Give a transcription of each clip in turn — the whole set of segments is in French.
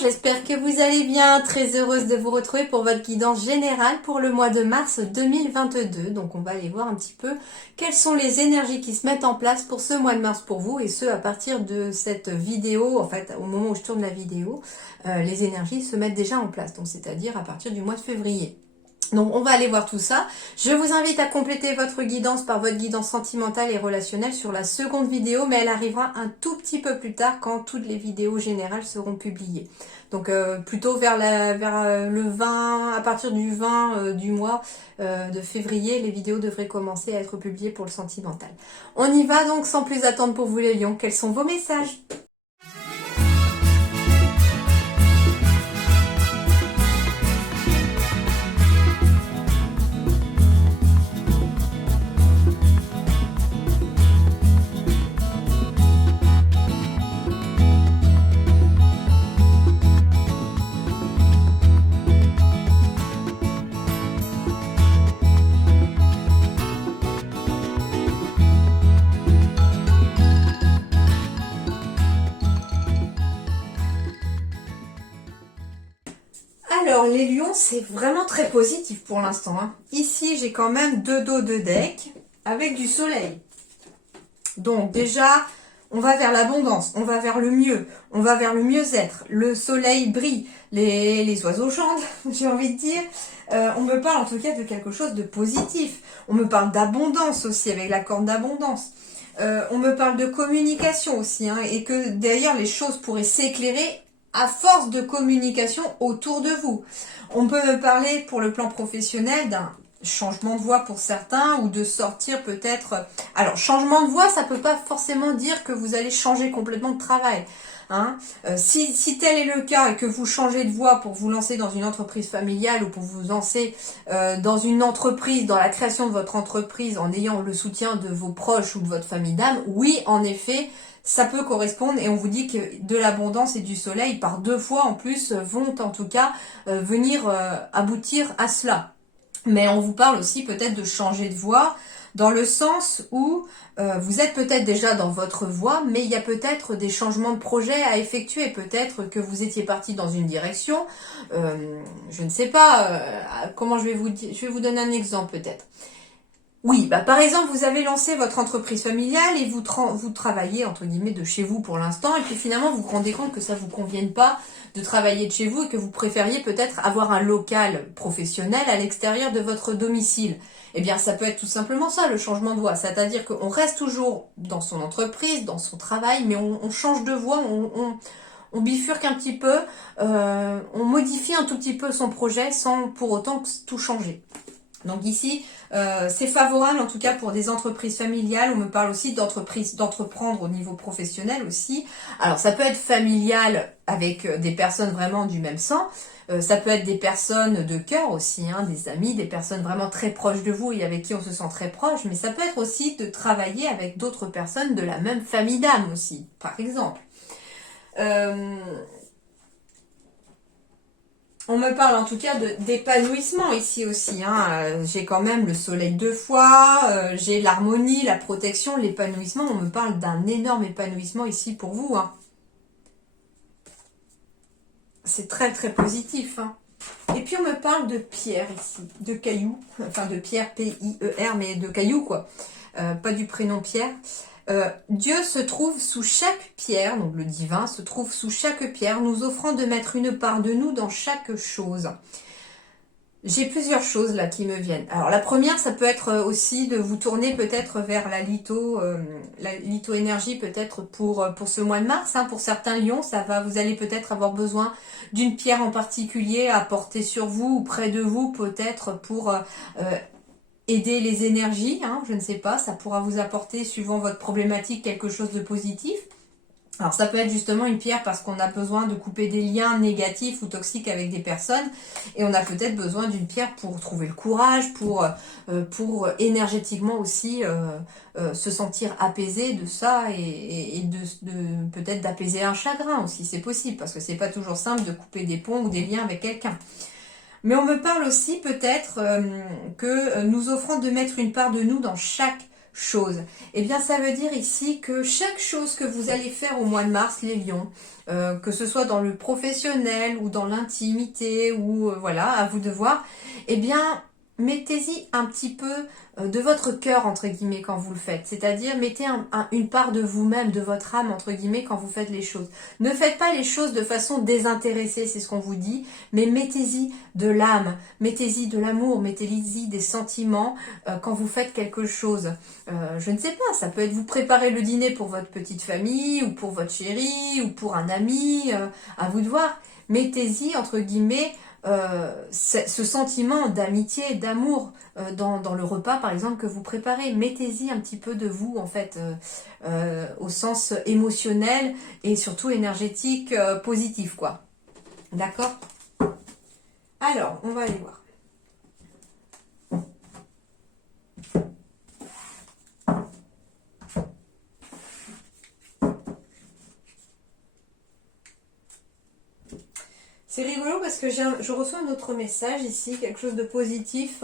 j'espère que vous allez bien. Très heureuse de vous retrouver pour votre guidance générale pour le mois de mars 2022. Donc on va aller voir un petit peu quelles sont les énergies qui se mettent en place pour ce mois de mars pour vous, et ce à partir de cette vidéo, en fait au moment où je tourne la vidéo, les énergies se mettent déjà en place, donc c'est-à-dire à partir du mois de février. Donc on va aller voir tout ça. Je vous invite à compléter votre guidance par votre guidance sentimentale et relationnelle sur la seconde vidéo, mais elle arrivera un tout petit peu plus tard quand toutes les vidéos générales seront publiées. Donc plutôt vers le 20, à partir du 20 du mois de février, les vidéos devraient commencer à être publiées pour le sentimental. On y va donc sans plus attendre pour vous les lions. Quels sont vos messages ? Alors, les lions, c'est vraiment très positif pour l'instant. Ici, j'ai quand même deux dos de deck avec du soleil. Donc, déjà, on va vers l'abondance, on va vers le mieux, on va vers le mieux-être. Le soleil brille, les oiseaux chantent, j'ai envie de dire. On me parle en tout cas de quelque chose de positif. On me parle d'abondance aussi, avec la corne d'abondance. On me parle de communication aussi, et que d'ailleurs, les choses pourraient s'éclairer à force de communication autour de vous. On peut me parler pour le plan professionnel d'un changement de voie pour certains, ou de sortir peut-être... Alors, changement de voie, ça peut pas forcément dire que vous allez changer complètement de travail. Si tel est le cas et que vous changez de voie pour vous lancer dans une entreprise familiale ou pour vous lancer dans une entreprise, dans la création de votre entreprise en ayant le soutien de vos proches ou de votre famille d'âme, oui, en effet, ça peut correspondre, et on vous dit que de l'abondance et du soleil par deux fois en plus vont en tout cas venir aboutir à cela. Mais on vous parle aussi peut-être de changer de voie, dans le sens où vous êtes peut-être déjà dans votre voie, mais il y a peut-être des changements de projet à effectuer. Peut-être que vous étiez parti dans une direction, je ne sais pas, comment je vais vous donner un exemple peut-être. Oui, par exemple, vous avez lancé votre entreprise familiale et vous travaillez, entre guillemets, de chez vous pour l'instant, et puis finalement, vous vous rendez compte que ça ne vous convienne pas de travailler de chez vous et que vous préfériez peut-être avoir un local professionnel à l'extérieur de votre domicile. Eh bien, ça peut être tout simplement ça, le changement de voie. C'est-à-dire qu'on reste toujours dans son entreprise, dans son travail, mais on change de voie, on bifurque un petit peu, on modifie un tout petit peu son projet sans pour autant tout changer. Donc ici, c'est favorable en tout cas pour des entreprises familiales. On me parle aussi d'entreprendre au niveau professionnel aussi. Alors ça peut être familial avec des personnes vraiment du même sang. Ça peut être des personnes de cœur aussi, des amis, des personnes vraiment très proches de vous et avec qui on se sent très proche. Mais ça peut être aussi de travailler avec d'autres personnes de la même famille d'âme aussi, par exemple. On me parle en tout cas d'épanouissement ici aussi. J'ai quand même le soleil deux fois, j'ai l'harmonie, la protection, l'épanouissement. On me parle d'un énorme épanouissement ici pour vous. C'est très très positif. Et puis on me parle de pierre ici, de cailloux, enfin de pierre P-I-E-R, mais de cailloux quoi, pas du prénom Pierre. Dieu se trouve sous chaque pierre, donc le divin se trouve sous chaque pierre, nous offrant de mettre une part de nous dans chaque chose. J'ai plusieurs choses là qui me viennent. Alors la première, ça peut être aussi de vous tourner peut-être vers la litho-énergie peut-être pour ce mois de mars. Pour certains lions, vous allez peut-être avoir besoin d'une pierre en particulier à porter sur vous ou près de vous, peut-être pour... aider les énergies, je ne sais pas, ça pourra vous apporter, suivant votre problématique, quelque chose de positif. Alors ça peut être justement une pierre parce qu'on a besoin de couper des liens négatifs ou toxiques avec des personnes, et on a peut-être besoin d'une pierre pour trouver le courage, pour énergétiquement aussi se sentir apaisé de ça, et peut-être d'apaiser un chagrin aussi, c'est possible, parce que c'est pas toujours simple de couper des ponts ou des liens avec quelqu'un. Mais on me parle aussi peut-être que nous offrons de mettre une part de nous dans chaque chose. Eh bien, ça veut dire ici que chaque chose que vous allez faire au mois de mars, les lions, que ce soit dans le professionnel ou dans l'intimité ou voilà, à vous de voir, eh bien, mettez-y un petit peu de votre cœur, entre guillemets, quand vous le faites. C'est-à-dire, mettez une part de vous-même, de votre âme, entre guillemets, quand vous faites les choses. Ne faites pas les choses de façon désintéressée, c'est ce qu'on vous dit, mais mettez-y de l'âme, mettez-y de l'amour, mettez-y des sentiments quand vous faites quelque chose. Je ne sais pas, ça peut être vous préparer le dîner pour votre petite famille, ou pour votre chérie, ou pour un ami, à vous de voir. Mettez-y, entre guillemets, ce sentiment d'amitié, d'amour dans le repas par exemple que vous préparez. Mettez-y un petit peu de vous en fait au sens émotionnel et surtout énergétique positif quoi. D'accord? Alors, on va aller voir. C'est rigolo parce que je reçois un autre message ici, quelque chose de positif.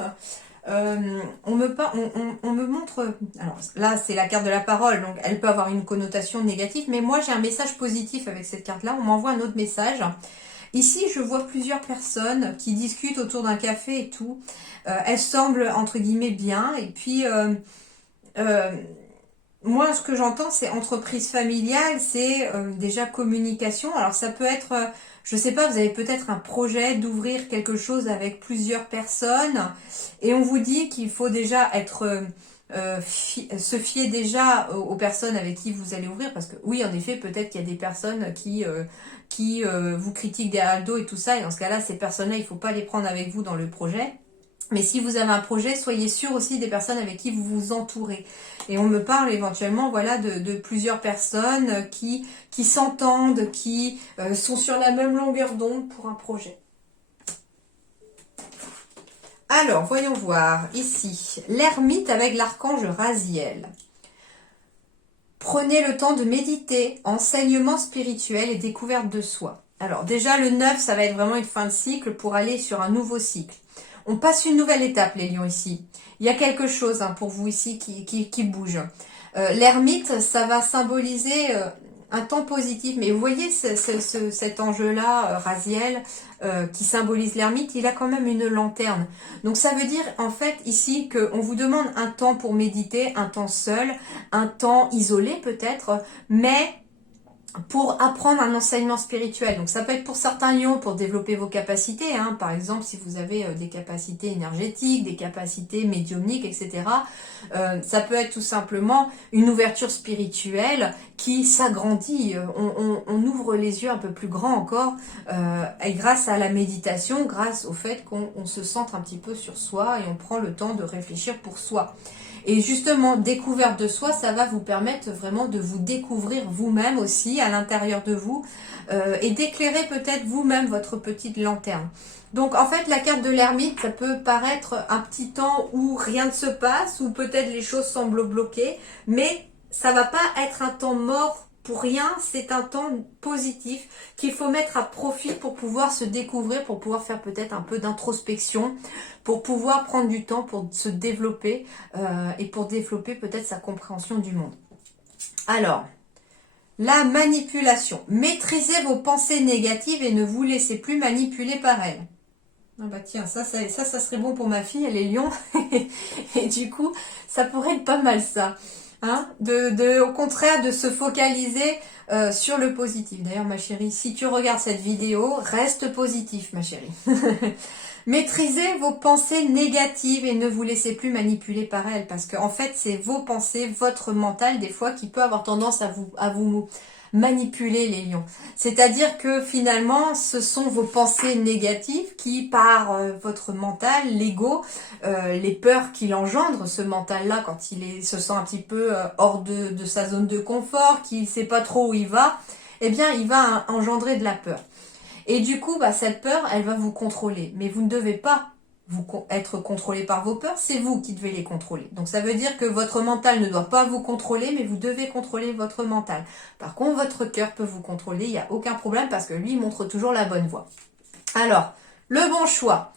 On me montre, alors là c'est la carte de la parole, donc elle peut avoir une connotation négative, mais moi j'ai un message positif avec cette carte-là, on m'envoie un autre message. Ici je vois plusieurs personnes qui discutent autour d'un café et tout. Elles semblent entre guillemets bien, et puis moi, ce que j'entends, c'est entreprise familiale, c'est déjà communication. Alors, ça peut être, je sais pas, vous avez peut-être un projet d'ouvrir quelque chose avec plusieurs personnes, et on vous dit qu'il faut déjà être, se fier déjà aux personnes avec qui vous allez ouvrir, parce que oui, en effet, peut-être qu'il y a des personnes qui vous critiquent derrière le dos et tout ça, et dans ce cas-là, ces personnes-là, il faut pas les prendre avec vous dans le projet. Mais si vous avez un projet, soyez sûr aussi des personnes avec qui vous vous entourez. Et on me parle éventuellement voilà, de plusieurs personnes qui s'entendent, qui sont sur la même longueur d'onde pour un projet. Alors, voyons voir ici. L'ermite avec l'archange Raziel. Prenez le temps de méditer, enseignement spirituel et découverte de soi. Alors déjà, le 9, ça va être vraiment une fin de cycle pour aller sur un nouveau cycle. On passe une nouvelle étape, les lions, ici. Il y a quelque chose pour vous ici qui bouge. L'ermite, ça va symboliser un temps positif. Mais vous voyez cet enjeu-là, Raziel, qui symbolise l'ermite, il a quand même une lanterne. Donc ça veut dire, en fait, ici, qu'on vous demande un temps pour méditer, un temps seul, un temps isolé peut-être, mais pour apprendre un enseignement spirituel. Donc ça peut être pour certains lions pour développer vos capacités, par exemple si vous avez des capacités énergétiques, des capacités médiumniques, etc. Ça peut être tout simplement une ouverture spirituelle qui s'agrandit. On ouvre les yeux un peu plus grands encore et grâce à la méditation, grâce au fait qu'on se centre un petit peu sur soi et on prend le temps de réfléchir pour soi. Et justement, découverte de soi, ça va vous permettre vraiment de vous découvrir vous-même aussi à l'intérieur de vous et d'éclairer peut-être vous-même votre petite lanterne. Donc en fait, la carte de l'ermite, ça peut paraître un petit temps où rien ne se passe, où peut-être les choses semblent bloquées, mais ça va pas être un temps mort pour rien, c'est un temps positif qu'il faut mettre à profit pour pouvoir se découvrir, pour pouvoir faire peut-être un peu d'introspection, pour pouvoir prendre du temps pour se développer et pour développer peut-être sa compréhension du monde. Alors, la manipulation. Maîtrisez vos pensées négatives et ne vous laissez plus manipuler par elles. Ah bah tiens, ça serait bon pour ma fille, elle est lion. Et du coup, ça pourrait être pas mal ça. Au contraire, de se focaliser sur le positif. D'ailleurs, ma chérie, si tu regardes cette vidéo, reste positif, ma chérie. Maîtrisez vos pensées négatives et ne vous laissez plus manipuler par elles. Parce qu'en fait, c'est vos pensées, votre mental, des fois, qui peut avoir tendance à vous manipuler, les lions. C'est-à-dire que finalement, ce sont vos pensées négatives qui, par votre mental, l'ego, les peurs qu'il engendre, ce mental-là, quand se sent un petit peu hors de sa zone de confort, qu'il ne sait pas trop où il va, eh bien, il va engendrer de la peur. Et du coup, cette peur, elle va vous contrôler. Mais vous ne devez pas être contrôlé par vos peurs, c'est vous qui devez les contrôler. Donc ça veut dire que votre mental ne doit pas vous contrôler, mais vous devez contrôler votre mental. Par contre, votre cœur peut vous contrôler, il n'y a aucun problème parce que lui, il montre toujours la bonne voie. Alors, le bon choix.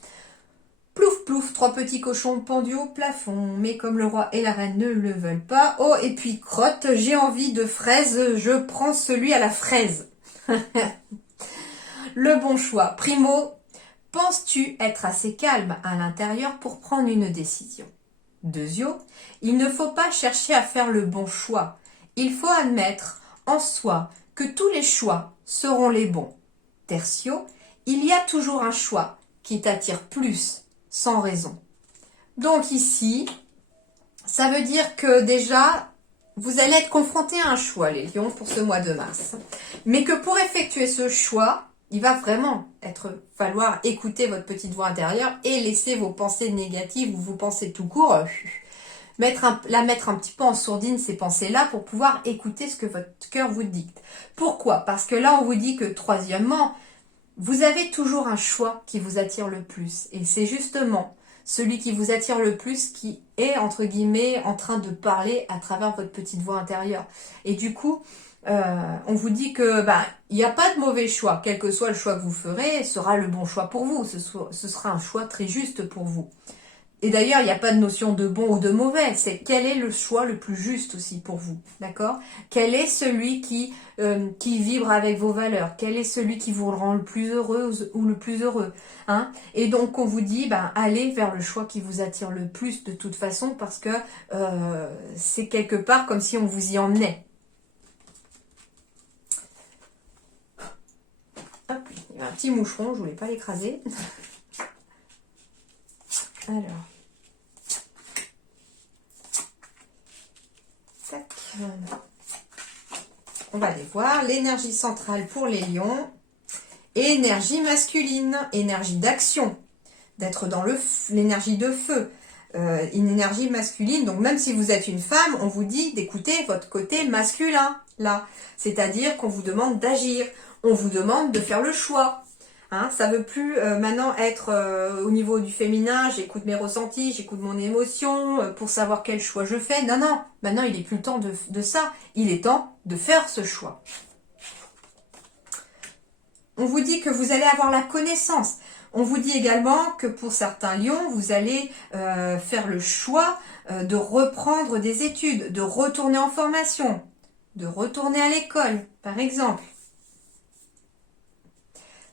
Plouf, plouf, 3 petits cochons pendus au plafond, mais comme le roi et la reine ne le veulent pas, oh, et puis crotte, j'ai envie de fraises, je prends celui à la fraise. Le bon choix. Primo, penses-tu être assez calme à l'intérieur pour prendre une décision? Deuxio, il ne faut pas chercher à faire le bon choix. Il faut admettre en soi que tous les choix seront les bons. Tertio, il y a toujours un choix qui t'attire plus, sans raison. Donc ici, ça veut dire que déjà, vous allez être confronté à un choix, les lions, pour ce mois de mars. Mais que pour effectuer ce choix, il va vraiment falloir écouter votre petite voix intérieure et laisser vos pensées négatives ou vos pensées tout court, la mettre un petit peu en sourdine, ces pensées-là, pour pouvoir écouter ce que votre cœur vous dicte. Pourquoi? Parce que là, on vous dit que troisièmement, vous avez toujours un choix qui vous attire le plus. Et c'est justement celui qui vous attire le plus qui est, entre guillemets, en train de parler à travers votre petite voix intérieure. Et du coup, on vous dit que il n'y a pas de mauvais choix. Quel que soit le choix que vous ferez, sera le bon choix pour vous. Ce sera un choix très juste pour vous. Et d'ailleurs, il n'y a pas de notion de bon ou de mauvais. C'est quel est le choix le plus juste aussi pour vous. D'accord? Quel est celui qui vibre avec vos valeurs? Quel est celui qui vous rend le plus heureux ou le plus heureux? Hein? Et donc, on vous dit, allez vers le choix qui vous attire le plus de toute façon parce que c'est quelque part comme si on vous y emmenait. Hop, il y a un petit moucheron, je voulais pas l'écraser. Alors. Tac. On va aller voir l'énergie centrale pour les lions. Énergie masculine, énergie d'action, d'être dans l'énergie de feu. Une énergie masculine, donc même si vous êtes une femme, on vous dit d'écouter votre côté masculin, là. C'est-à-dire qu'on vous demande d'agir, on vous demande de faire le choix. Hein, ça veut plus maintenant être au niveau du féminin, j'écoute mes ressentis, j'écoute mon émotion pour savoir quel choix je fais. Non, non, maintenant il n'est plus le temps de ça. Il est temps de faire ce choix. On vous dit que vous allez avoir la connaissance. On vous dit également que pour certains lions, vous allez faire le choix de reprendre des études, de retourner en formation, de retourner à l'école, par exemple.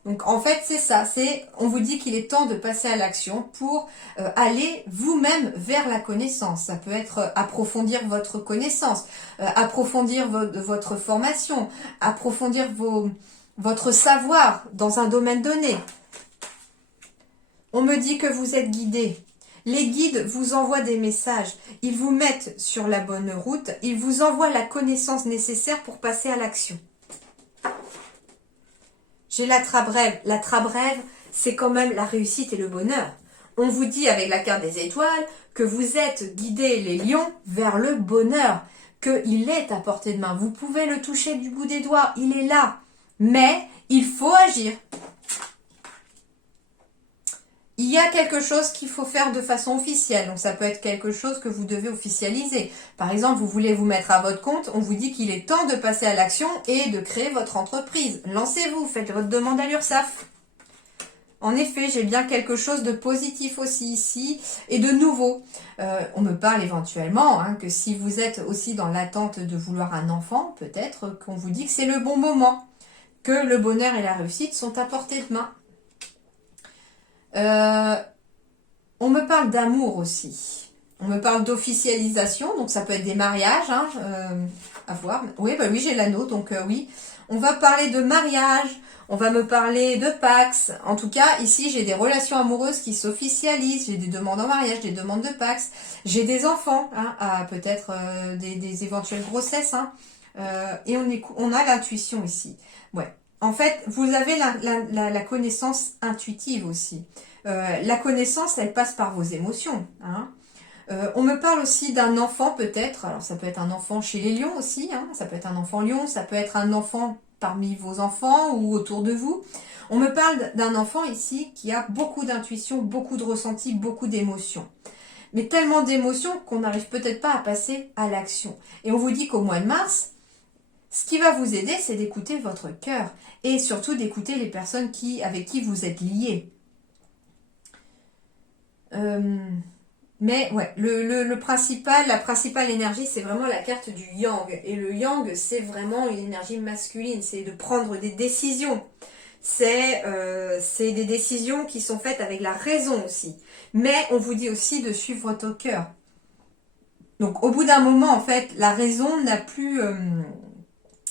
Donc en fait c'est ça, on vous dit qu'il est temps de passer à l'action pour aller vous-même vers la connaissance. Ça peut être approfondir votre connaissance, approfondir votre formation, approfondir votre savoir dans un domaine donné. On me dit que vous êtes guidé. Les guides vous envoient des messages, ils vous mettent sur la bonne route, ils vous envoient la connaissance nécessaire pour passer à l'action. J'ai la trabrève. La trabrève, c'est quand même la réussite et le bonheur. On vous dit avec la carte des étoiles que vous êtes guidés, les lions, vers le bonheur, qu'il est à portée de main. Vous pouvez le toucher du bout des doigts, il est là. Mais il faut agir. Il y a quelque chose qu'il faut faire de façon officielle. Donc ça peut être quelque chose que vous devez officialiser. Par exemple, vous voulez vous mettre à votre compte, on vous dit qu'il est temps de passer à l'action et de créer votre entreprise. Lancez-vous, faites votre demande à l'URSSAF. En effet, j'ai bien quelque chose de positif aussi ici et de nouveau. On me parle éventuellement que si vous êtes aussi dans l'attente de vouloir un enfant, peut-être qu'on vous dit que c'est le bon moment, que le bonheur et la réussite sont à portée de main. On me parle d'amour aussi. On me parle d'officialisation, donc ça peut être des mariages, à voir. Oui, oui, j'ai l'anneau, donc oui. On va parler de mariage, on va me parler de Pax. En tout cas, ici, j'ai des relations amoureuses qui s'officialisent. J'ai des demandes en mariage, des demandes de Pax. J'ai des enfants, peut-être des éventuelles grossesses. Et on a l'intuition ici. Ouais. En fait, vous avez la connaissance intuitive aussi. La connaissance, elle passe par vos émotions. On me parle aussi d'un enfant peut-être. Alors ça peut être un enfant chez les lions aussi. Ça peut être un enfant lion, ça peut être un enfant parmi vos enfants ou autour de vous. On me parle d'un enfant ici qui a beaucoup d'intuition, beaucoup de ressenti, beaucoup d'émotions. Mais tellement d'émotions qu'on n'arrive peut-être pas à passer à l'action. Et on vous dit qu'au mois de mars, ce qui va vous aider, c'est d'écouter votre cœur et surtout d'écouter les personnes avec qui vous êtes liés. Mais ouais, la principale énergie, c'est vraiment la carte du yang. Et le yang, c'est vraiment une énergie masculine, c'est de prendre des décisions. C'est des décisions qui sont faites avec la raison aussi. Mais on vous dit aussi de suivre votre cœur. Donc au bout d'un moment, en fait, la raison n'a plus...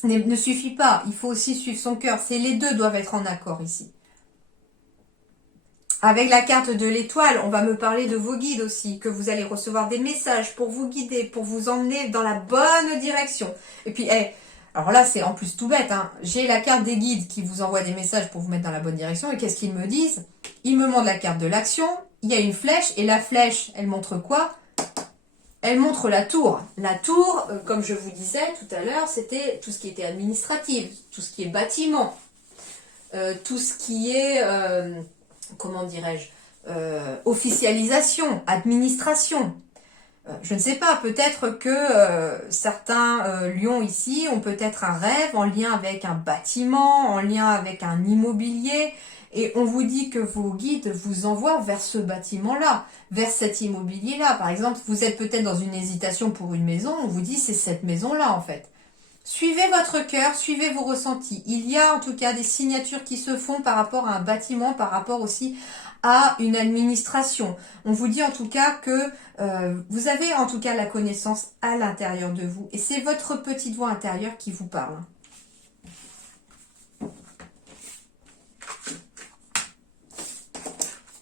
ne suffit pas. Il faut aussi suivre son cœur. Les deux doivent être en accord ici. Avec la carte de l'étoile, on va me parler de vos guides aussi, que vous allez recevoir des messages pour vous guider, pour vous emmener dans la bonne direction. Et puis, alors là, c'est en plus tout bête, hein. J'ai la carte des guides qui vous envoie des messages pour vous mettre dans la bonne direction. Et qu'est-ce qu'ils me disent? Ils me montrent la carte de l'action, il y a une flèche, et la flèche, elle montre quoi? Elle montre la tour. La tour, comme je vous disais tout à l'heure, c'était tout ce qui était administratif, tout ce qui est bâtiment, tout ce qui est... comment dirais-je, officialisation, administration. Je ne sais pas, peut-être que certains lions ici ont peut-être un rêve en lien avec un bâtiment, en lien avec un immobilier, et on vous dit que vos guides vous envoient vers ce bâtiment-là, vers cet immobilier-là. Par exemple, vous êtes peut-être dans une hésitation pour une maison, on vous dit c'est cette maison-là en fait. Suivez votre cœur, suivez vos ressentis. Il y a en tout cas des signatures qui se font par rapport à un bâtiment, par rapport aussi à une administration. On vous dit en tout cas que vous avez en tout cas la connaissance à l'intérieur de vous. Et c'est votre petite voix intérieure qui vous parle.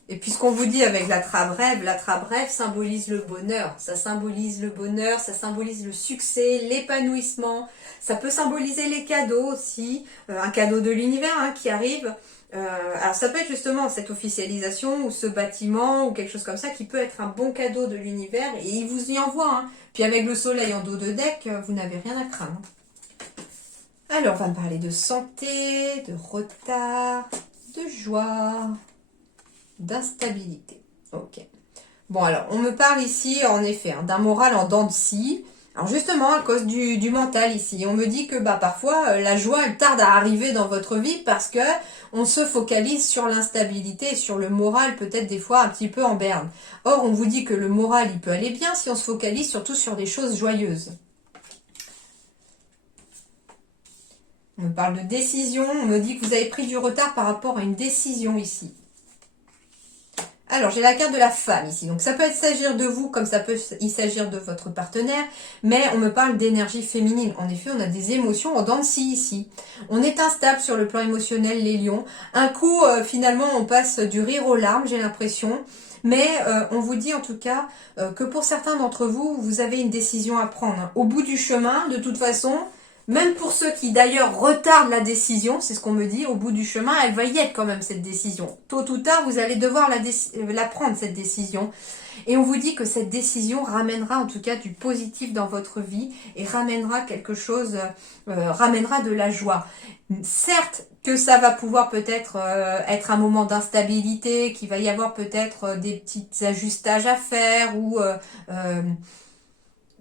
Et puis ce qu'on vous dit avec la trappe rêve symbolise le bonheur. Ça symbolise le bonheur, ça symbolise le succès, l'épanouissement. Ça peut symboliser les cadeaux aussi, un cadeau de l'univers qui arrive. Alors ça peut être justement cette officialisation ou ce bâtiment ou quelque chose comme ça qui peut être un bon cadeau de l'univers et il vous y envoie. Puis avec le soleil en dos de deck, vous n'avez rien à craindre. Alors on va me parler de santé, de retard, de joie, d'instabilité. Ok. Bon alors, on me parle ici en effet d'un moral en dents de scie. Alors justement, à cause du mental ici, on me dit que parfois la joie elle tarde à arriver dans votre vie parce que on se focalise sur l'instabilité, sur le moral peut-être des fois un petit peu en berne. Or, on vous dit que le moral il peut aller bien si on se focalise surtout sur des choses joyeuses. On me parle de décision, on me dit que vous avez pris du retard par rapport à une décision ici. Alors, j'ai la carte de la femme ici. Donc, ça peut s'agir de vous comme ça peut y s'agir de votre partenaire. Mais on me parle d'énergie féminine. En effet, on a des émotions en dents de scie ici. On est instable sur le plan émotionnel, les lions. Un coup, finalement, on passe du rire aux larmes, j'ai l'impression. Mais on vous dit en tout cas que pour certains d'entre vous, vous avez une décision à prendre. Au bout du chemin, de toute façon... Même pour ceux qui d'ailleurs retardent la décision, c'est ce qu'on me dit, au bout du chemin, elle va y être quand même cette décision. Tôt ou tard, vous allez devoir la prendre cette décision. Et on vous dit que cette décision ramènera en tout cas du positif dans votre vie et ramènera quelque chose, ramènera de la joie. Certes que ça va pouvoir peut-être être un moment d'instabilité, qu'il va y avoir peut-être des petits ajustages à faire ou...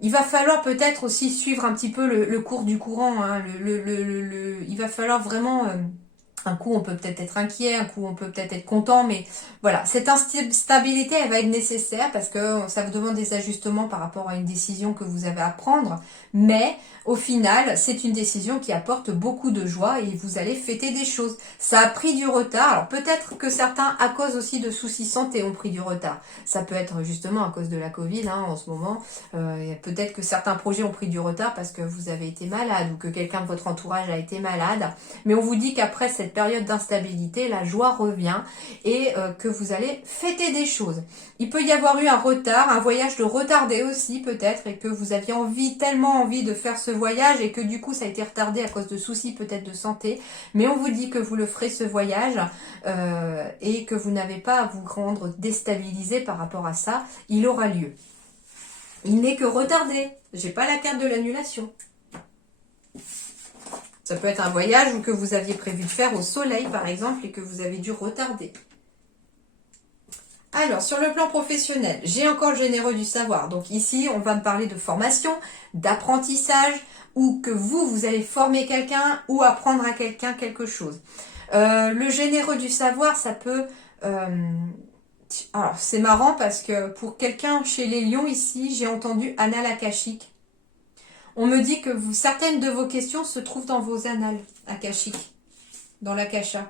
il va falloir peut-être aussi suivre un petit peu le cours du courant. Il va falloir vraiment... un coup, on peut peut-être être inquiet, un coup, on peut peut-être être content, mais voilà, cette instabilité, elle va être nécessaire parce que ça vous demande des ajustements par rapport à une décision que vous avez à prendre, mais au final, c'est une décision qui apporte beaucoup de joie et vous allez fêter des choses. Ça a pris du retard, alors peut-être que certains, à cause aussi de soucis santé, ont pris du retard. Ça peut être justement à cause de la Covid en ce moment. Peut-être que certains projets ont pris du retard parce que vous avez été malade ou que quelqu'un de votre entourage a été malade, mais on vous dit qu'après cette période d'instabilité, la joie revient et que vous allez fêter des choses. Il peut y avoir eu un retard, un voyage de retardé aussi peut-être et que vous aviez tellement envie de faire ce voyage et que du coup ça a été retardé à cause de soucis peut-être de santé, mais on vous dit que vous le ferez ce voyage et que vous n'avez pas à vous rendre déstabilisé par rapport à ça, il aura lieu. Il n'est que retardé, j'ai pas la carte de l'annulation. Ça peut être un voyage ou que vous aviez prévu de faire au soleil, par exemple, et que vous avez dû retarder. Alors, sur le plan professionnel, j'ai encore le généreux du savoir. Donc ici, on va me parler de formation, d'apprentissage, ou que vous allez former quelqu'un ou apprendre à quelqu'un quelque chose. Le généreux du savoir, ça peut Alors, c'est marrant parce que pour quelqu'un chez les lions ici, j'ai entendu annales akashiques. On me dit que certaines de vos questions se trouvent dans vos annales akashiques, dans l'akasha.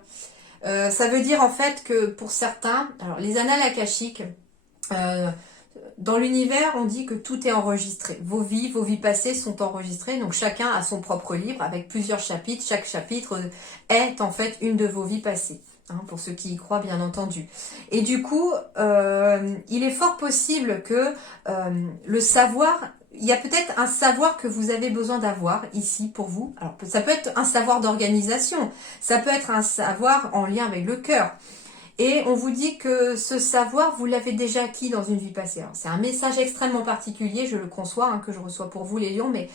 Ça veut dire en fait que pour certains, alors les annales akashiques, dans l'univers, on dit que tout est enregistré. Vos vies passées sont enregistrées. Donc chacun a son propre livre avec plusieurs chapitres. Chaque chapitre est en fait une de vos vies passées. Hein, pour ceux qui y croient, bien entendu. Et du coup, il est fort possible que le savoir... Il y a peut-être un savoir que vous avez besoin d'avoir ici pour vous. Alors, ça peut être un savoir d'organisation. Ça peut être un savoir en lien avec le cœur. Et on vous dit que ce savoir, vous l'avez déjà acquis dans une vie passée. C'est un message extrêmement particulier, je le conçois, hein, que je reçois pour vous les lions, mais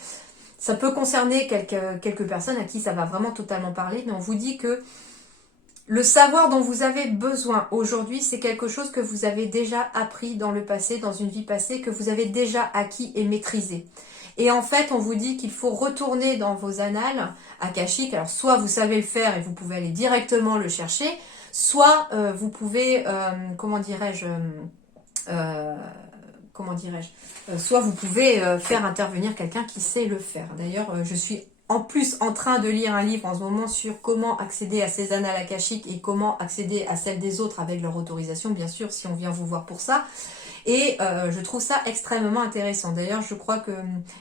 ça peut concerner quelques personnes à qui ça va vraiment totalement parler. Mais on vous dit que le savoir dont vous avez besoin aujourd'hui, c'est quelque chose que vous avez déjà appris dans le passé, dans une vie passée, que vous avez déjà acquis et maîtrisé. Et en fait, on vous dit qu'il faut retourner dans vos annales akashiques. Alors, soit vous savez le faire et vous pouvez aller directement le chercher, soit vous pouvez, soit vous pouvez faire intervenir quelqu'un qui sait le faire. D'ailleurs, je suis en plus en train de lire un livre en ce moment sur comment accéder à ces annales akashiques et comment accéder à celles des autres avec leur autorisation, bien sûr, si on vient vous voir pour ça. Et je trouve ça extrêmement intéressant. D'ailleurs, je crois que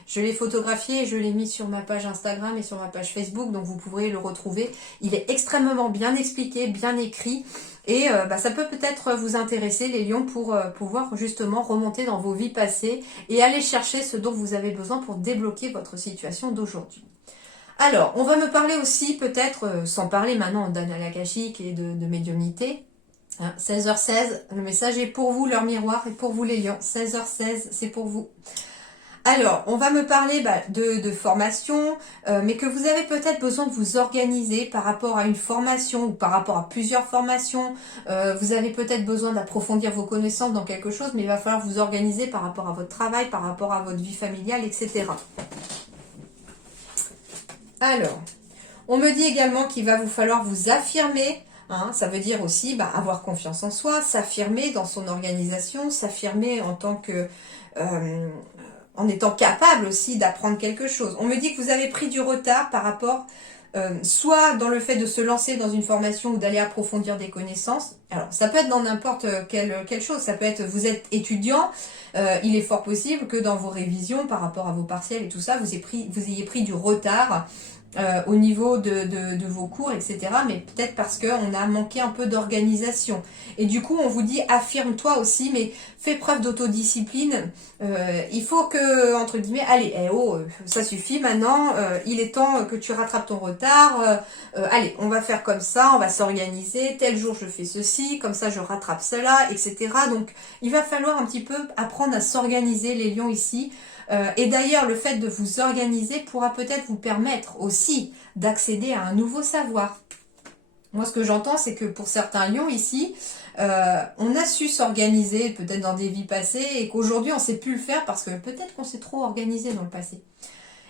je l'ai photographié et je l'ai mis sur ma page Instagram et sur ma page Facebook, donc vous pourrez le retrouver. Il est extrêmement bien expliqué, bien écrit. Et ça peut peut-être vous intéresser, les lions, pour pouvoir justement remonter dans vos vies passées et aller chercher ce dont vous avez besoin pour débloquer votre situation d'aujourd'hui. Alors, on va me parler aussi, peut-être, sans parler maintenant d'annales akashiques et de médiumnité, 16h16, le message est pour vous, leur miroir, et pour vous les lions. 16h16, c'est pour vous. Alors, on va me parler de formation, mais que vous avez peut-être besoin de vous organiser par rapport à une formation ou par rapport à plusieurs formations. Vous avez peut-être besoin d'approfondir vos connaissances dans quelque chose, mais il va falloir vous organiser par rapport à votre travail, par rapport à votre vie familiale, etc. Alors, on me dit également qu'il va vous falloir vous affirmer. Hein, ça veut dire aussi avoir confiance en soi, s'affirmer dans son organisation, s'affirmer en tant que... en étant capable aussi d'apprendre quelque chose. On me dit que vous avez pris du retard par rapport... soit dans le fait de se lancer dans une formation ou d'aller approfondir des connaissances. Alors, ça peut être dans n'importe quelle chose. Ça peut être, vous êtes étudiant, il est fort possible que dans vos révisions, par rapport à vos partiels et tout ça, vous ayez pris du retard au niveau de vos cours, etc. Mais peut-être parce qu'on a manqué un peu d'organisation. Et du coup, on vous dit, affirme-toi aussi, mais fais preuve d'autodiscipline. Il faut que, entre guillemets, allez, ça suffit maintenant, il est temps que tu rattrapes ton retard. Allez, on va faire comme ça, on va s'organiser. Tel jour, je fais ceci, comme ça, je rattrape cela, etc. Donc, il va falloir un petit peu apprendre à s'organiser, les lions ici. Et d'ailleurs, le fait de vous organiser pourra peut-être vous permettre aussi d'accéder à un nouveau savoir. Moi, ce que j'entends, c'est que pour certains lions ici, on a su s'organiser peut-être dans des vies passées et qu'aujourd'hui, on ne sait plus le faire parce que peut-être qu'on s'est trop organisé dans le passé.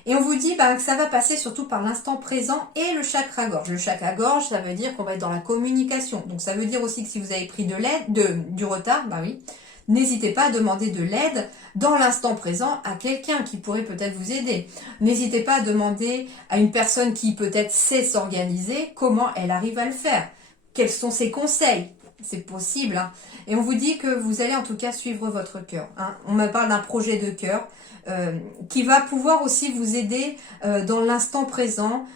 Et on vous dit que ça va passer surtout par l'instant présent et le chakra-gorge. Le chakra-gorge, ça veut dire qu'on va être dans la communication. Donc, ça veut dire aussi que si vous avez pris du retard, n'hésitez pas à demander de l'aide dans l'instant présent à quelqu'un qui pourrait peut-être vous aider. N'hésitez pas à demander à une personne qui peut-être sait s'organiser comment elle arrive à le faire. Quels sont ses conseils? C'est possible. Hein. Et on vous dit que vous allez en tout cas suivre votre cœur. Hein. On me parle d'un projet de cœur qui va pouvoir aussi vous aider dans l'instant présent.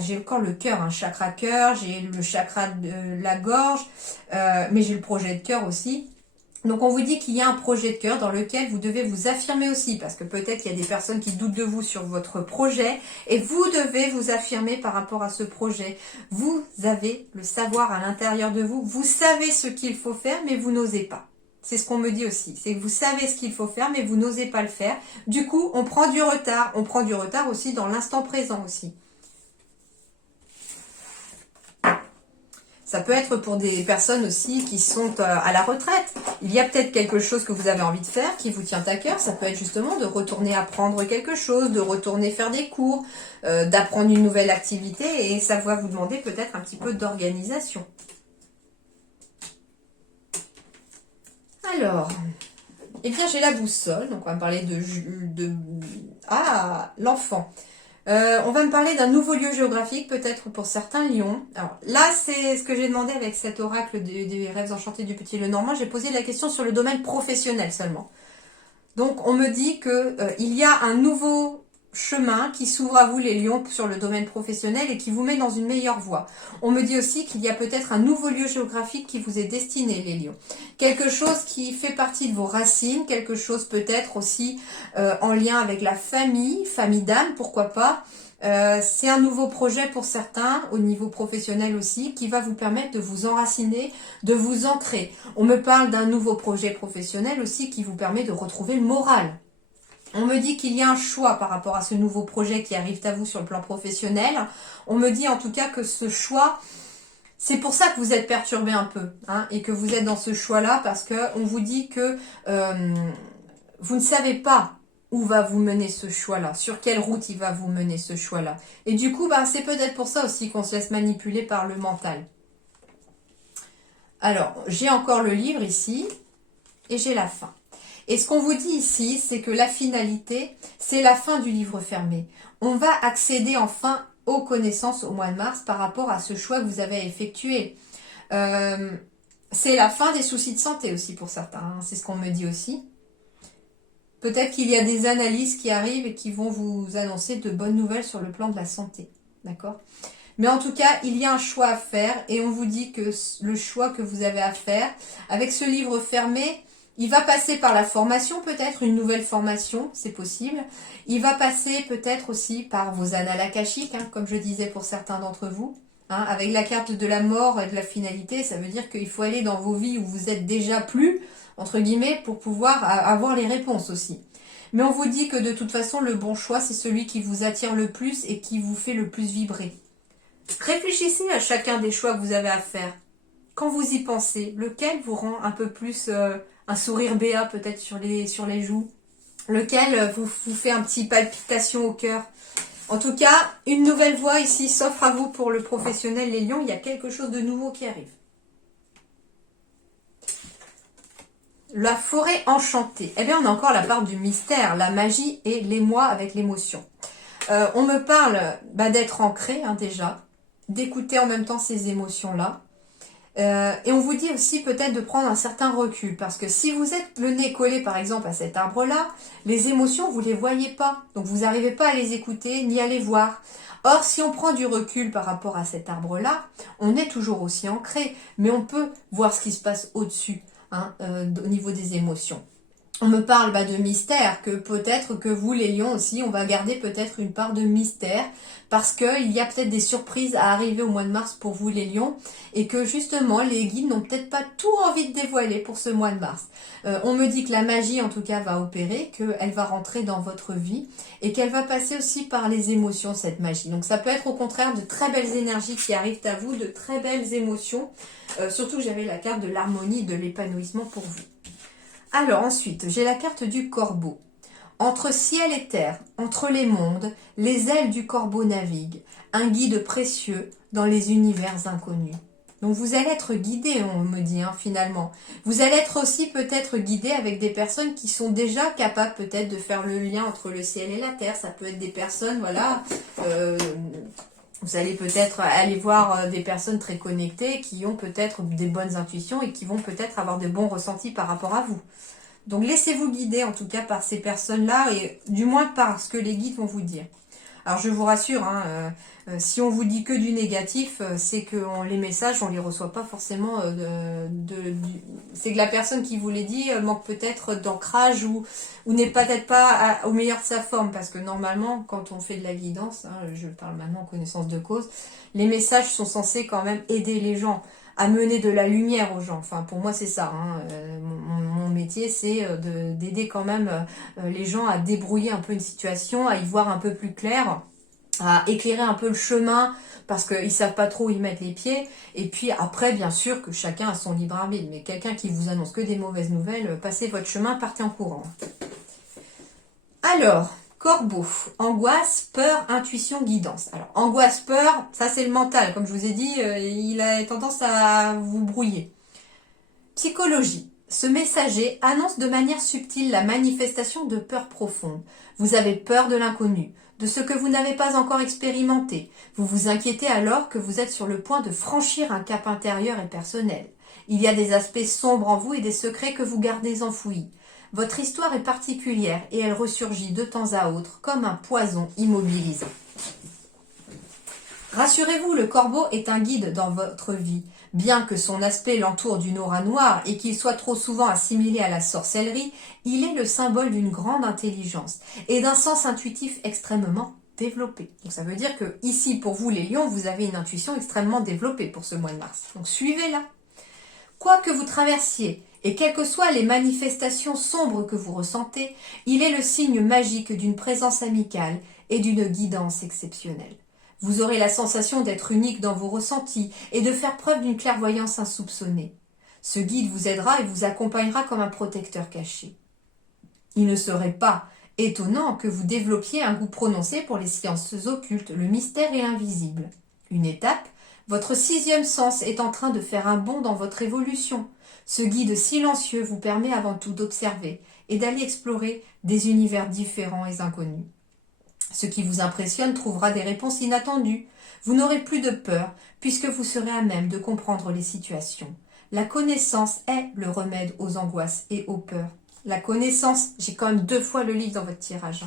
J'ai encore le cœur, un chakra cœur, j'ai le chakra de la gorge, mais j'ai le projet de cœur aussi. Donc on vous dit qu'il y a un projet de cœur dans lequel vous devez vous affirmer aussi, parce que peut-être qu'il y a des personnes qui doutent de vous sur votre projet, et vous devez vous affirmer par rapport à ce projet. Vous avez le savoir à l'intérieur de vous, vous savez ce qu'il faut faire, mais vous n'osez pas. C'est ce qu'on me dit aussi, c'est que vous savez ce qu'il faut faire, mais vous n'osez pas le faire. Du coup, on prend du retard. On prend du retard aussi dans l'instant présent aussi. Ça peut être pour des personnes aussi qui sont à la retraite. Il y a peut-être quelque chose que vous avez envie de faire, qui vous tient à cœur. Ça peut être justement de retourner apprendre quelque chose, de retourner faire des cours, d'apprendre une nouvelle activité. Et ça va vous demander peut-être un petit peu d'organisation. Alors, eh bien j'ai la boussole, donc on va me parler Ah, l'enfant. On va me parler d'un nouveau lieu géographique, peut-être pour certains, Lyon. Alors là, c'est ce que j'ai demandé avec cet oracle des rêves enchantés du Petit Lenormand. J'ai posé la question sur le domaine professionnel seulement. Donc on me dit que il y a un nouveau chemin qui s'ouvre à vous les lions sur le domaine professionnel et qui vous met dans une meilleure voie. On me dit aussi qu'il y a peut-être un nouveau lieu géographique qui vous est destiné les lions. Quelque chose qui fait partie de vos racines, quelque chose peut-être aussi en lien avec la famille d'âme, pourquoi pas. C'est un nouveau projet pour certains, au niveau professionnel aussi, qui va vous permettre de vous enraciner, de vous ancrer. On me parle d'un nouveau projet professionnel aussi qui vous permet de retrouver le moral. On me dit qu'il y a un choix par rapport à ce nouveau projet qui arrive à vous sur le plan professionnel. On me dit en tout cas que ce choix, c'est pour ça que vous êtes perturbé un peu, hein, et que vous êtes dans ce choix-là, parce qu'on vous dit que vous ne savez pas où va vous mener ce choix-là, sur quelle route il va vous mener ce choix-là. Et du coup, c'est peut-être pour ça aussi qu'on se laisse manipuler par le mental. Alors, j'ai encore le livre ici, et j'ai la fin. Et ce qu'on vous dit ici, c'est que la finalité, c'est la fin du livre fermé. On va accéder enfin aux connaissances au mois de mars par rapport à ce choix que vous avez effectué. C'est la fin des soucis de santé aussi pour certains, hein, c'est ce qu'on me dit aussi. Peut-être qu'il y a des analyses qui arrivent et qui vont vous annoncer de bonnes nouvelles sur le plan de la santé. D'accord ? Mais en tout cas, il y a un choix à faire et on vous dit que le choix que vous avez à faire, avec ce livre fermé, il va passer par la formation peut-être, une nouvelle formation, c'est possible. Il va passer peut-être aussi par vos annales akashiques, hein, comme je disais pour certains d'entre vous. Hein, avec la carte de la mort et de la finalité, ça veut dire qu'il faut aller dans vos vies où vous êtes déjà plus, entre guillemets, pour pouvoir avoir les réponses aussi. Mais on vous dit que de toute façon, le bon choix, c'est celui qui vous attire le plus et qui vous fait le plus vibrer. Réfléchissez à chacun des choix que vous avez à faire. Quand vous y pensez, lequel vous rend un peu plus un sourire béat peut-être sur les joues? Lequel vous fait un petit palpitation au cœur? En tout cas, une nouvelle voie ici s'offre à vous pour le professionnel, les lions. Il y a quelque chose de nouveau qui arrive. La forêt enchantée. Eh bien, on a encore la part du mystère, la magie et l'émoi avec l'émotion. On me parle d'être ancré déjà, d'écouter en même temps ces émotions-là. Et on vous dit aussi peut-être de prendre un certain recul, parce que si vous êtes le nez collé par exemple à cet arbre-là, les émotions, vous ne les voyez pas. Donc vous n'arrivez pas à les écouter ni à les voir. Or, si on prend du recul par rapport à cet arbre-là, on est toujours aussi ancré, mais on peut voir ce qui se passe au-dessus. Au niveau des émotions. On me parle de mystère, que peut-être que vous les lions aussi, on va garder peut-être une part de mystère, parce qu'il y a peut-être des surprises à arriver au mois de mars pour vous les lions, et que justement les guides n'ont peut-être pas tout envie de dévoiler pour ce mois de mars. On me dit que la magie en tout cas va opérer, qu'elle va rentrer dans votre vie, et qu'elle va passer aussi par les émotions cette magie. Donc ça peut être au contraire de très belles énergies qui arrivent à vous, de très belles émotions, surtout que j'avais la carte de l'harmonie, de l'épanouissement pour vous. Alors ensuite, j'ai la carte du corbeau. Entre ciel et terre, entre les mondes, les ailes du corbeau naviguent, un guide précieux dans les univers inconnus. Donc vous allez être guidé, on me dit finalement. Vous allez être aussi peut-être guidé avec des personnes qui sont déjà capables peut-être de faire le lien entre le ciel et la terre. Ça peut être des personnes, voilà... vous allez peut-être aller voir des personnes très connectées qui ont peut-être des bonnes intuitions et qui vont peut-être avoir de bons ressentis par rapport à vous. Donc laissez-vous guider en tout cas par ces personnes-là et du moins par ce que les guides vont vous dire. Alors je vous rassure, si on vous dit que du négatif, c'est que les messages, on les reçoit pas forcément c'est que la personne qui vous les dit manque peut-être d'ancrage ou n'est peut-être pas au meilleur de sa forme. Parce que normalement, quand on fait de la guidance, je parle maintenant en connaissance de cause, les messages sont censés quand même aider les gens à mener de la lumière aux gens. Enfin, pour moi, c'est ça. Mon métier, c'est d'aider quand même les gens à débrouiller un peu une situation, à y voir un peu plus clair, à éclairer un peu le chemin, parce qu'ils ne savent pas trop où y mettre les pieds. Et puis après, bien sûr, que chacun a son libre arbitre. Mais quelqu'un qui vous annonce que des mauvaises nouvelles, passez votre chemin, partez en courant. Alors... Corbeau, angoisse, peur, intuition, guidance. Alors, angoisse, peur, ça c'est le mental. Comme je vous ai dit, il a tendance à vous brouiller. Psychologie. Ce messager annonce de manière subtile la manifestation de peur profonde. Vous avez peur de l'inconnu, de ce que vous n'avez pas encore expérimenté. Vous vous inquiétez alors que vous êtes sur le point de franchir un cap intérieur et personnel. Il y a des aspects sombres en vous et des secrets que vous gardez enfouis. Votre histoire est particulière et elle ressurgit de temps à autre comme un poison immobilisant. Rassurez-vous, le corbeau est un guide dans votre vie. Bien que son aspect l'entoure d'une aura noire et qu'il soit trop souvent assimilé à la sorcellerie, il est le symbole d'une grande intelligence et d'un sens intuitif extrêmement développé. Donc ça veut dire que ici, pour vous les lions, vous avez une intuition extrêmement développée pour ce mois de mars. Donc suivez-la. Quoi que vous traversiez, et quelles que soient les manifestations sombres que vous ressentez, il est le signe magique d'une présence amicale et d'une guidance exceptionnelle. Vous aurez la sensation d'être unique dans vos ressentis et de faire preuve d'une clairvoyance insoupçonnée. Ce guide vous aidera et vous accompagnera comme un protecteur caché. Il ne serait pas étonnant que vous développiez un goût prononcé pour les sciences occultes, le mystère et l'invisible. Une étape, votre 6e sens est en train de faire un bond dans votre évolution. Ce guide silencieux vous permet avant tout d'observer et d'aller explorer des univers différents et inconnus. Ce qui vous impressionne trouvera des réponses inattendues. Vous n'aurez plus de peur puisque vous serez à même de comprendre les situations. La connaissance est le remède aux angoisses et aux peurs. La connaissance, j'ai quand même 2 fois le livre dans votre tirage.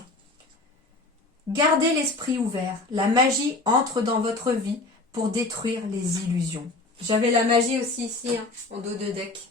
Gardez l'esprit ouvert. La magie entre dans votre vie pour détruire les illusions. J'avais la magie aussi ici, en dos de deck.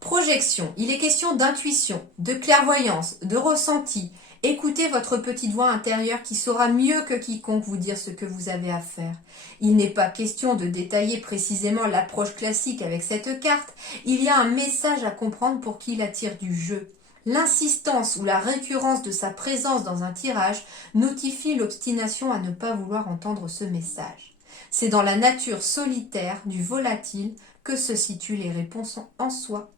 Projection. Il est question d'intuition, de clairvoyance, de ressenti. Écoutez votre petite voix intérieure qui saura mieux que quiconque vous dire ce que vous avez à faire. Il n'est pas question de détailler précisément l'approche classique avec cette carte. Il y a un message à comprendre pour qui la tire du jeu. L'insistance ou la récurrence de sa présence dans un tirage notifie l'obstination à ne pas vouloir entendre ce message. C'est dans la nature solitaire du volatile que se situent les réponses en soi.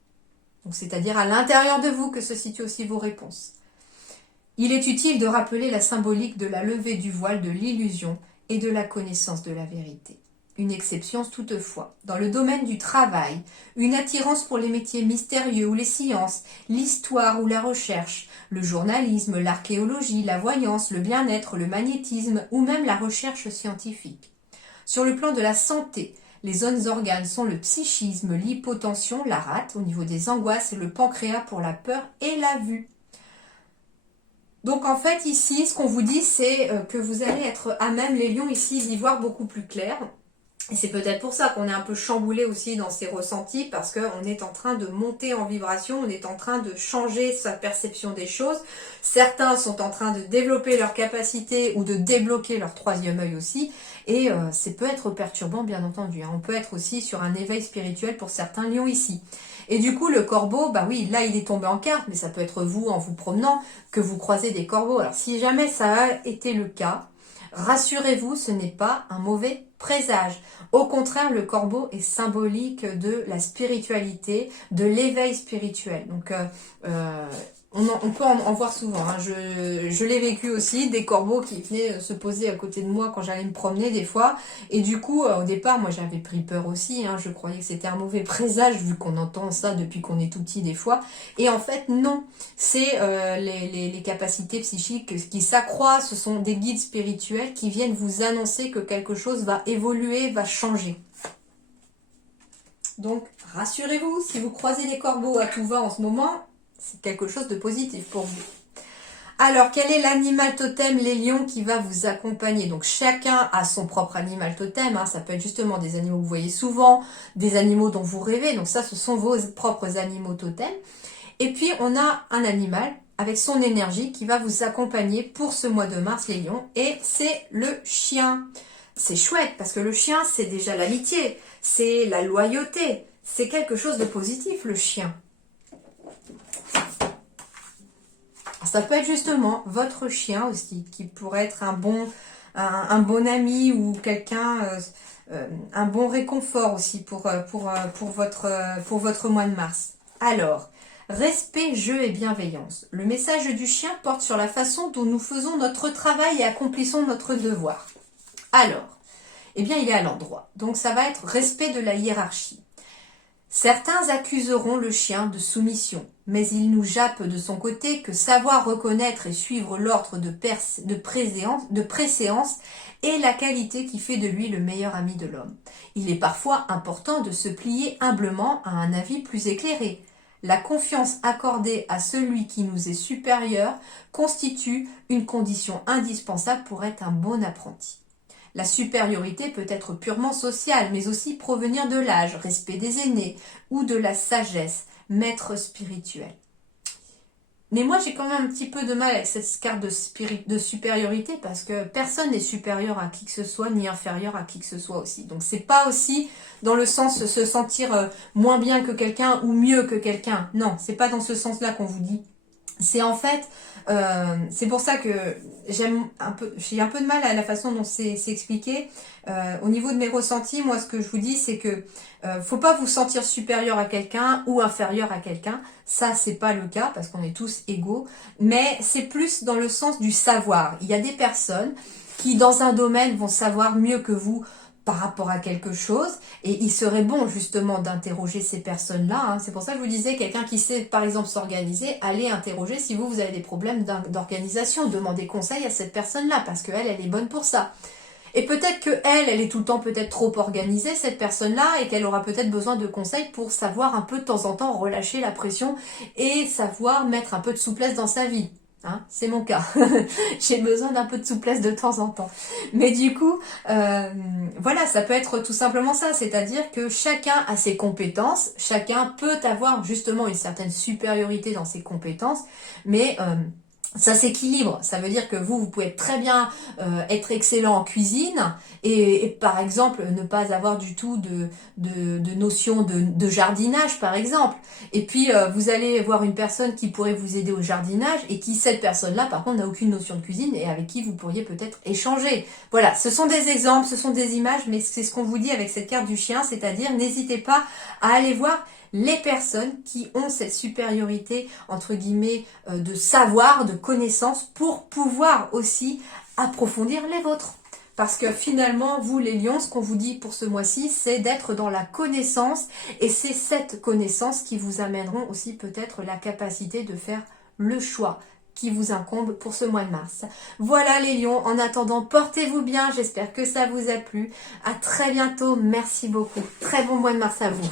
Donc, c'est-à-dire à l'intérieur de vous que se situent aussi vos réponses. Il est utile de rappeler la symbolique de la levée du voile de l'illusion et de la connaissance de la vérité. Une exception toutefois. Dans le domaine du travail, une attirance pour les métiers mystérieux ou les sciences, l'histoire ou la recherche, le journalisme, l'archéologie, la voyance, le bien-être, le magnétisme ou même la recherche scientifique. Sur le plan de la santé, les zones organes sont le psychisme, l'hypotension, la rate au niveau des angoisses et le pancréas pour la peur et la vue. Donc en fait ici, ce qu'on vous dit, c'est que vous allez être à même, les lions ici, d'y voir beaucoup plus clair. Et c'est peut-être pour ça qu'on est un peu chamboulé aussi dans ses ressentis, parce qu'on est en train de monter en vibration, on est en train de changer sa perception des choses. Certains sont en train de développer leur capacité ou de débloquer leur 3e œil aussi. Et ça peut être perturbant, bien entendu. On peut être aussi sur un éveil spirituel pour certains lions ici. Et du coup, le corbeau, bah oui, là, il est tombé en carte, mais ça peut être vous, en vous promenant, que vous croisez des corbeaux. Alors, si jamais ça a été le cas, rassurez-vous, ce n'est pas un mauvais présage. Au contraire, le corbeau est symbolique de la spiritualité, de l'éveil spirituel. Donc, on peut en voir souvent. Je l'ai vécu aussi, des corbeaux qui venaient se poser à côté de moi quand j'allais me promener des fois. Et du coup, au départ, moi j'avais pris peur aussi. Je croyais que c'était un mauvais présage vu qu'on entend ça depuis qu'on est tout petit des fois. Et en fait, non. C'est les capacités psychiques qui s'accroissent. Ce sont des guides spirituels qui viennent vous annoncer que quelque chose va évoluer, va changer. Donc, rassurez-vous, si vous croisez des corbeaux à tout va en ce moment, c'est quelque chose de positif pour vous. Alors, quel est l'animal totem, les lions, qui va vous accompagner? Donc, chacun a son propre animal totem. Ça peut être justement des animaux que vous voyez souvent, des animaux dont vous rêvez. Donc ça, ce sont vos propres animaux totems. Et puis, on a un animal avec son énergie qui va vous accompagner pour ce mois de mars, les lions. Et c'est le chien. C'est chouette parce que le chien, c'est déjà l'amitié, c'est la loyauté. C'est quelque chose de positif, le chien. Ça peut être justement votre chien aussi, qui pourrait être un bon ami ou quelqu'un, un bon réconfort aussi pour votre mois de mars. Alors, respect, jeu et bienveillance. Le message du chien porte sur la façon dont nous faisons notre travail et accomplissons notre devoir. Alors, eh bien, il est à l'endroit. Donc, ça va être respect de la hiérarchie. Certains accuseront le chien de soumission, mais il nous jappe de son côté que savoir reconnaître et suivre l'ordre de préséance est la qualité qui fait de lui le meilleur ami de l'homme. Il est parfois important de se plier humblement à un avis plus éclairé. La confiance accordée à celui qui nous est supérieur constitue une condition indispensable pour être un bon apprenti. La supériorité peut être purement sociale, mais aussi provenir de l'âge, respect des aînés, ou de la sagesse, maître spirituel. Mais moi, j'ai quand même un petit peu de mal avec cette carte de supériorité, parce que personne n'est supérieur à qui que ce soit, ni inférieur à qui que ce soit aussi. Donc c'est pas aussi dans le sens de se sentir moins bien que quelqu'un ou mieux que quelqu'un. Non, c'est pas dans ce sens-là qu'on vous dit. C'est en fait, c'est pour ça que j'ai un peu de mal à la façon dont c'est expliqué. Au niveau de mes ressentis, moi, ce que je vous dis, c'est que faut pas vous sentir supérieur à quelqu'un ou inférieur à quelqu'un. Ça, c'est pas le cas parce qu'on est tous égaux. Mais c'est plus dans le sens du savoir. Il y a des personnes qui, dans un domaine, vont savoir mieux que vous par rapport à quelque chose, et il serait bon justement d'interroger ces personnes-là. Hein. C'est pour ça que je vous disais, quelqu'un qui sait par exemple s'organiser, allez interroger si vous avez des problèmes d'organisation, demandez conseil à cette personne-là, parce qu'elle, elle est bonne pour ça. Et peut-être que elle est tout le temps peut-être trop organisée, cette personne-là, et qu'elle aura peut-être besoin de conseils pour savoir un peu de temps en temps relâcher la pression et savoir mettre un peu de souplesse dans sa vie. Hein, c'est mon cas. J'ai besoin d'un peu de souplesse de temps en temps. Mais du coup, voilà, ça peut être tout simplement ça. C'est-à-dire que chacun a ses compétences. Chacun peut avoir justement une certaine supériorité dans ses compétences. Mais ça s'équilibre. Ça veut dire que vous pouvez très bien être excellent en cuisine et par exemple ne pas avoir du tout de notion de jardinage par exemple. Et puis vous allez voir une personne qui pourrait vous aider au jardinage et qui, cette personne-là, par contre, n'a aucune notion de cuisine et avec qui vous pourriez peut-être échanger. Voilà, ce sont des exemples, ce sont des images, mais c'est ce qu'on vous dit avec cette carte du chien, c'est-à-dire n'hésitez pas à aller voir les personnes qui ont cette supériorité, entre guillemets, de savoir, de connaissance, pour pouvoir aussi approfondir les vôtres. Parce que finalement, vous les lions, ce qu'on vous dit pour ce mois-ci, c'est d'être dans la connaissance, et c'est cette connaissance qui vous amèneront aussi peut-être la capacité de faire le choix qui vous incombe pour ce mois de mars. Voilà les lions, en attendant, portez-vous bien, j'espère que ça vous a plu. À très bientôt, merci beaucoup. Très bon mois de mars à vous.